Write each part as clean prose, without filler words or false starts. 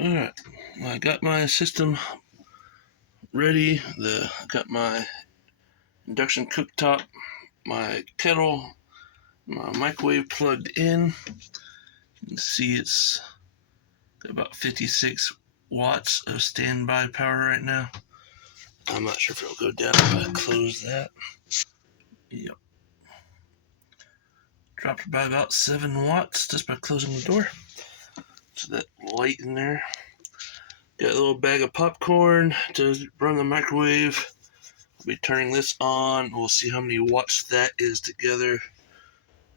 Alright, I got my system ready. Got my induction cooktop, my kettle, my microwave plugged in. You can see it's about 56 watts of standby power right now. I'm not sure if it'll go down if I close that. Yep. Dropped by about 7 watts just by closing the door. So that light in there. Got a little bag of popcorn to run the microwave. I'll be turning this on. We'll see how many watts that is together.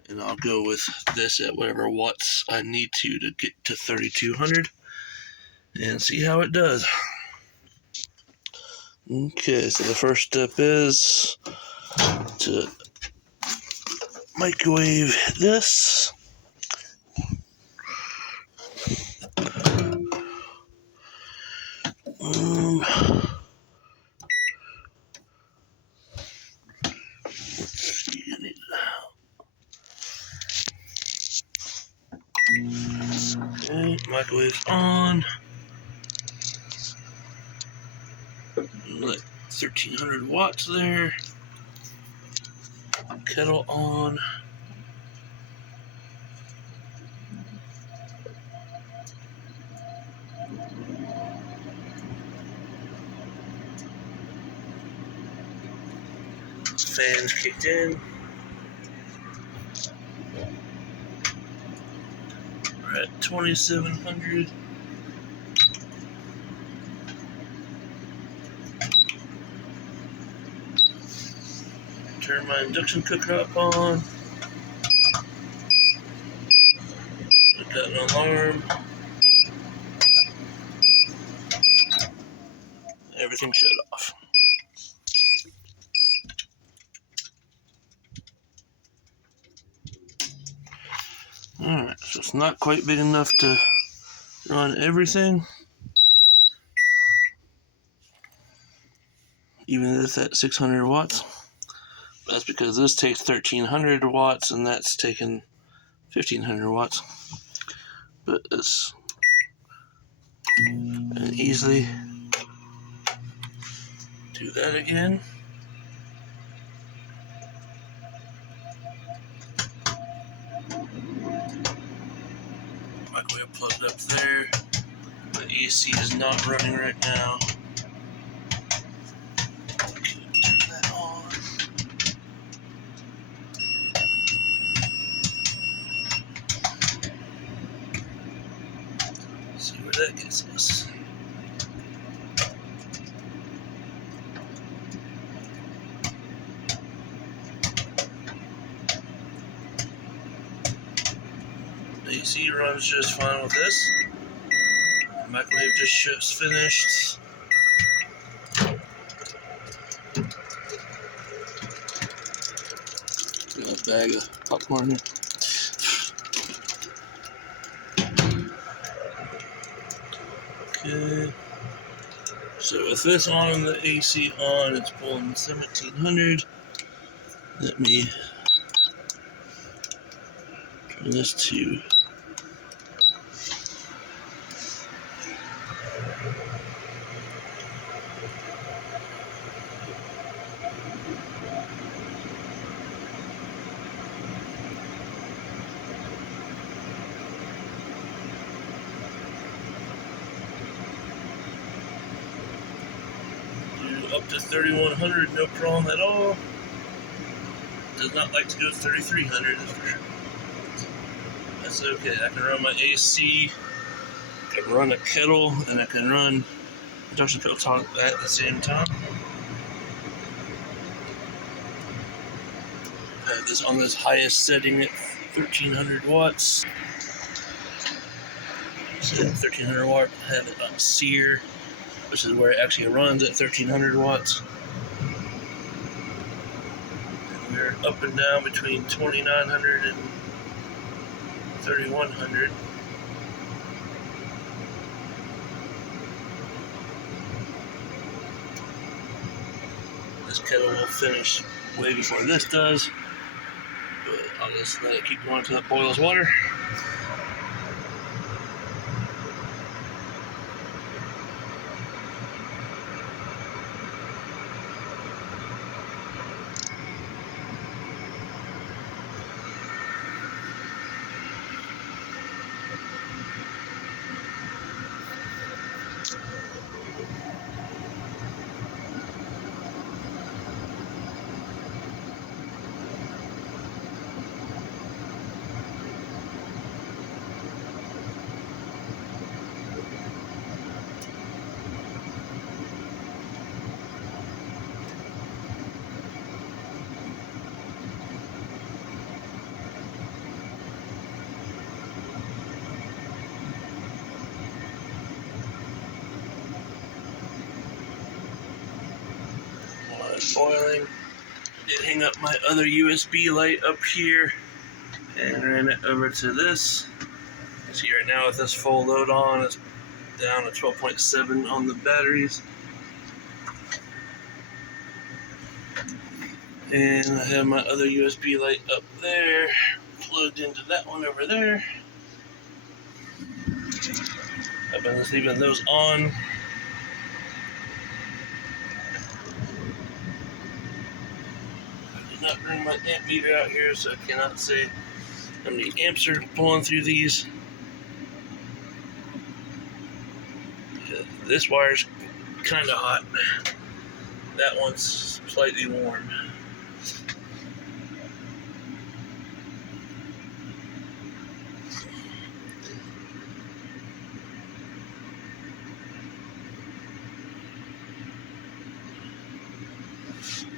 And I'll go with this at whatever watts I need to get to 3200 and see how it does. Okay, so the first step is to microwave this. Okay, microwave's on. Let 1300 watts there. Kettle on. Fans kicked in. We're at 2700. Turn my induction cooker up on. Put that an alarm. Everything shut off. Alright, so it's not quite big enough to run everything. Even if it's at 600 watts. That's because this takes 1300 watts and that's taking 1500 watts. But it's easily do that again. Microwave plugged up there. The AC is not running right now. Okay, turn that on. Let's see where that gets us. The AC runs just fine with this. The microwave just finished. Got a bag of popcorn here. Okay. So with this on and the AC on, it's pulling 1700. Let me turn this to up to 3100, no problem at all. Does not like to go to 3300, that's for sure. That's okay. I can run my AC, I can run a kettle, and I can run induction cooktop at the same time. I have this on this highest setting at 1300 watts. So 1300 watt, I have it on sear, which is where it actually runs at 1300 watts. And we're up and down between 2900 and 3100. This kettle will finish way before this does, but I'll just let it keep going until it boils water. boiling. Did hang up my other USB light up here and ran it over to this. See right now with this full load on, it's down to 12.7 on the batteries. And I have my other USB light up there, plugged into that one over there. I've been just leaving those on. I did not bring my amp meter out here, so I cannot say how many amps are pulling through these. This wire's kind of hot. That one's slightly warm.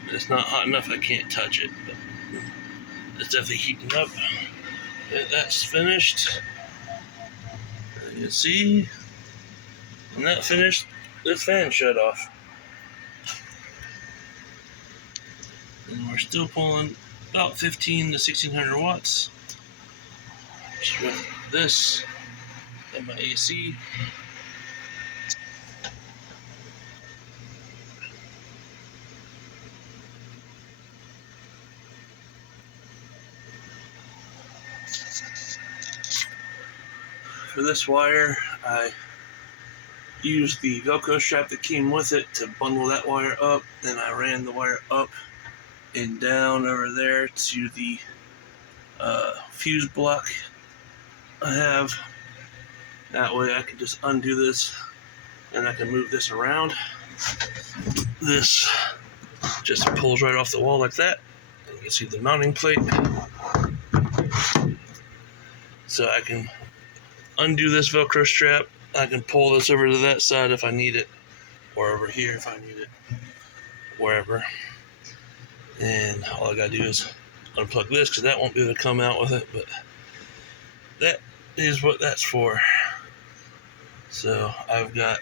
It's not hot enough I can't touch it, but it's definitely heating up. And that's finished. You can see, when that finished, this fan shut off. And we're still pulling about 15 to 1600 watts with this and my AC. For this wire, I used the Velcro strap that came with it to bundle that wire up. Then I ran the wire up and down over there to the fuse block I have. That way I can just undo this and I can move this around. This just pulls right off the wall like that. You can see the mounting plate. So I can undo this Velcro strap. I can pull this over to that side if I need it, or over here if I need it, wherever. And all I gotta do is unplug this, because that won't be able to come out with it, but that is what that's for. So I've got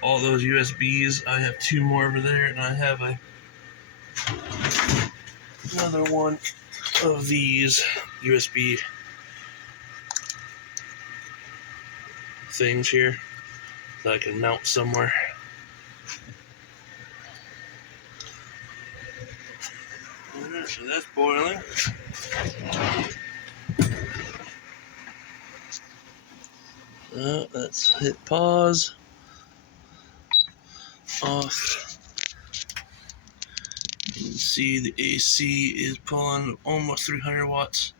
all those USBs. I have 2 more over there, and I have another one of these USB things here that I can mount somewhere. Alright, so that's boiling. Let's hit pause. Off. You can see the AC is pulling almost 300 watts.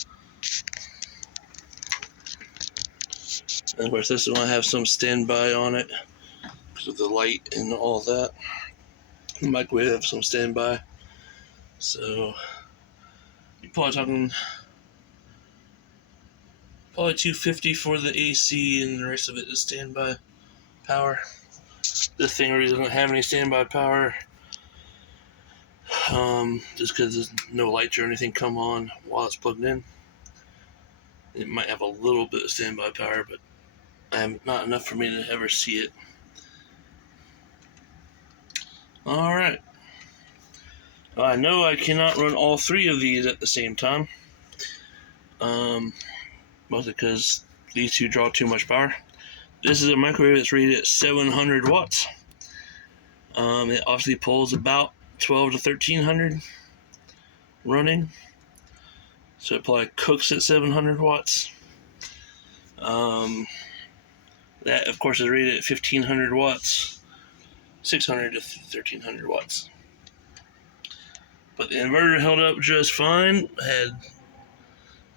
And of course, this one I have some standby on it because of the light and all that. The microwave have some standby. So you're probably talking probably 250 for the AC, and the rest of it is standby power. This thing really doesn't have any standby power, just because there's no lights or anything come on while it's plugged in. It might have a little bit of standby power, but not enough for me to ever see it. Alright. I know I cannot run all 3 of these at the same time. Mostly because these 2 draw too much power. This is a microwave that's rated at 700 watts. It obviously pulls about 12 to 1300 running. So it probably cooks at 700 watts. That, of course, is rated at 1500 watts, 600 to 1300 watts. But the inverter held up just fine.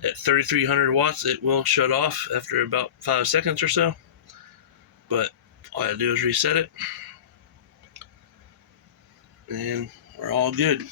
At 3300 watts, it will shut off after about 5 seconds or so. But all I do is reset it, and we're all good.